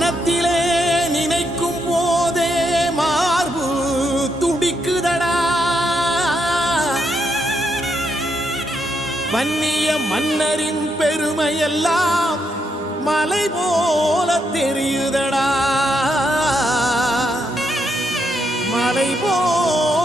மனத்திலே நினைக்கும் போதே மார்பு துடிக்குதடா. வன்னிய மன்னரின் பெருமையெல்லாம் மலை போல தெரியுதடா. மலை போல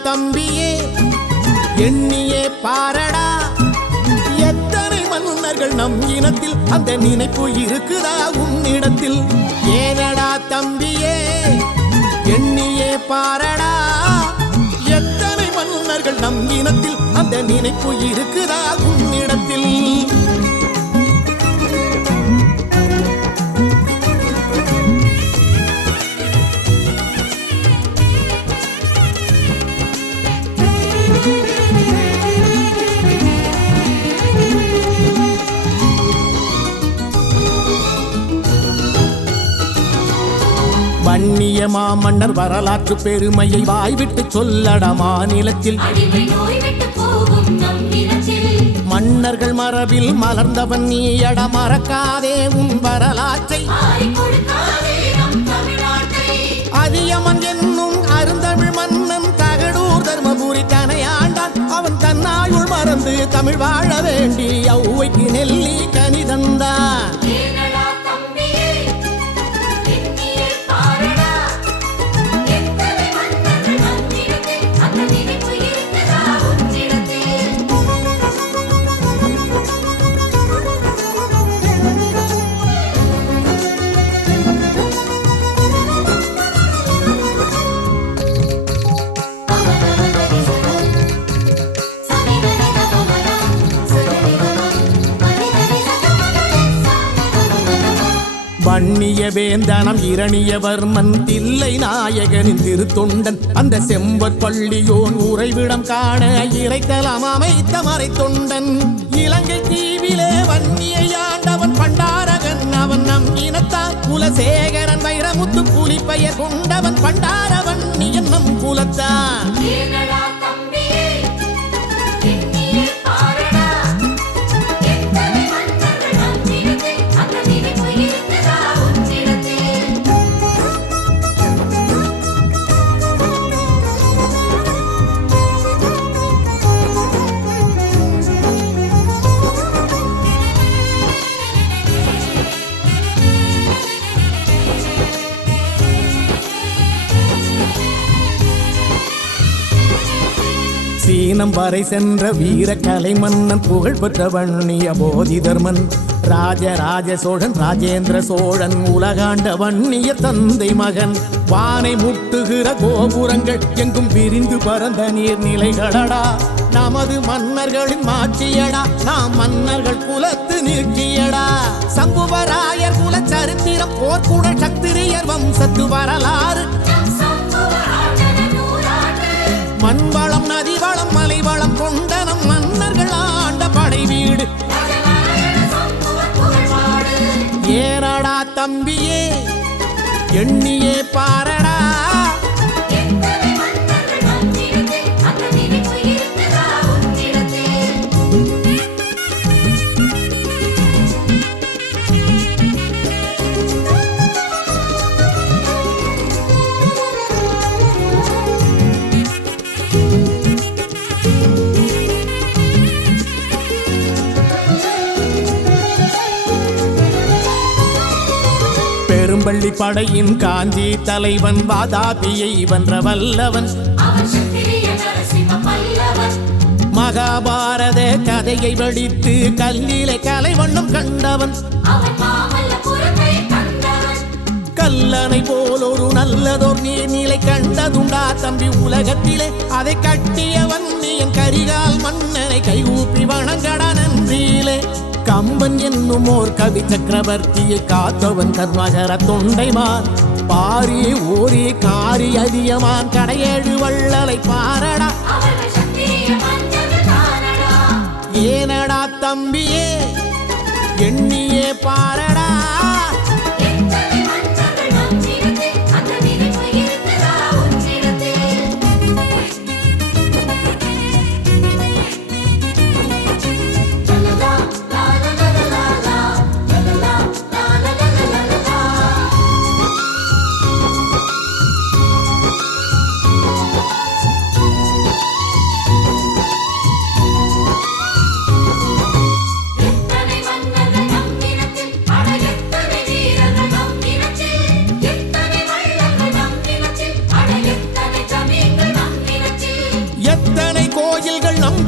தம்பியே எண்ணியே பாரடா. எத்தனை மன்னர்கள் நம் இனத்தில் அந்த நினைப்பு இருக்குதா உன்னிடத்தில்? ஏனடா தம்பியே எண்ணியே பாரடா. எத்தனை மன்னர்கள் நம் இனத்தில் அந்த நினைப்பு இருக்குதா உன்னிடத்தில் வன்னிய மாமன்னர் வரலாற்று பெருமையை வாய்விட்டு சொல்லடா மாநிலத்தில். மன்னர்கள் மரபில் மலர்ந்தவன் நீயட மறக்காதே உன் வரலாற்றை. அதியமன் என்னும் அருந்தமிழ் மன்னன் தகடூர் தர்மபுரி தனையாண்டான். அவன் தன்னாயுள் மறந்து தமிழ் வாழ வேண்டி ஔவைக்கு நெல்லி வன்னிய வேந்தனம் இரணியவர்மன் தில்லை நாயகனின் திருத்தொண்டன். அந்த செம்பற்பள்ளியோன் உறைவிடம் காண இறைத்தலம் அமைத்த மறைத்தொண்டன். இலங்கை தீவிலே வன்னியை ஆண்டவன் பண்டாரகன். அவன் நம் இனத்தான் குலசேகரன் வைரமுத்து புலிப்பெயர் கொண்டவன் பண்டாரவன். நீ என்னும் குலத்தான் சீனம் வரை சென்ற வீர கலை மன்னன் புகழ்பெற்ற வன்னிய போதிதர்மன். ராஜராஜ சோழன் ராஜேந்திர சோழன் உலகாண்ட வன்னிய தந்தை மகன். வானை முட்டுகிற கோபுரங்கள் எங்கும் விரிந்து பறந்த நீர்நிலைகளடா. நமது மன்னர்களின் மாட்சியடா நாம் மன்னர்கள் குலத்து நீட்சியடா. சம்புவராயர் குல சரித்திரம் போர்க்குட சத்திரியர் வம்சத்து வரலாறு. மண்வளம் நதிவளம் மலைவளம் கொண்ட நம் மன்னர்கள் ஆண்ட படை வீடு. ராஜநாராயண ஏறடா தம்பியே எண்ணியே பாரடா. பெரும்பள்ளி படையின் காஞ்சி தலைவன் வாதாபியை வென்ற வல்லவன். மகாபாரத கதையை வடித்து கல்லிலே கலைவண்ணம் கண்டவன். கல்லணை போல் ஒரு நல்லதோர் நீர்நிலை கண்டதுண்டா தம்பி உலகத்திலே. அதை கட்டியவன் நீ என் கரிகால் மன்னனை கைகூப்பி வணங்கடா நன்றியிலே. கம்பன் என்னும் ஓர் கவி சக்கரவர்த்தியை காத்தவன் கர்மகர தொண்டைமான். பாரி ஊரி காரி அதியமான் கடையேழு வள்ளலை பாரடா. ஏனடா தம்பியே எண்ணியே பாரடா.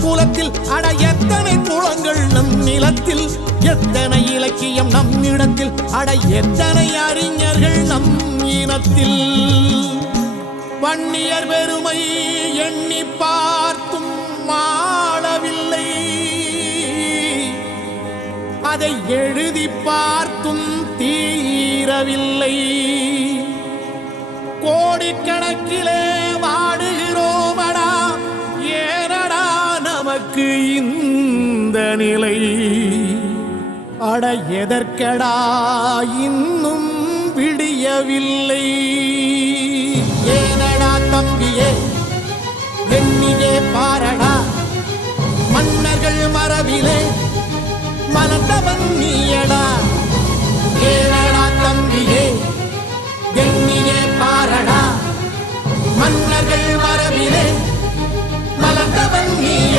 குலத்தில் அட எத்தனை குளங்கள் நம் நிலத்தில்? எத்தனை இலக்கியம் நம் இடத்தில்? அட எத்தனை அறிஞர்கள் நம் இனத்தில்? வன்னியர் பெருமை எண்ணி பார்த்தும் மாளவில்லை அதை எழுதி பார்த்தும் தீரவில்லை. கோடிக்கணக்கிலே அட எதற்கடா? இன்னும் விடியவில்லை. ஏனடா தம்பியே எண்ணியே பாரடா. மன்னர்கள் மரபிலே மலத்தவன் நீயடா. ஏனடா தம்பியே எண்ணியே பாரடா. மன்னர்கள் மரபிலே மலத்தவன் நீ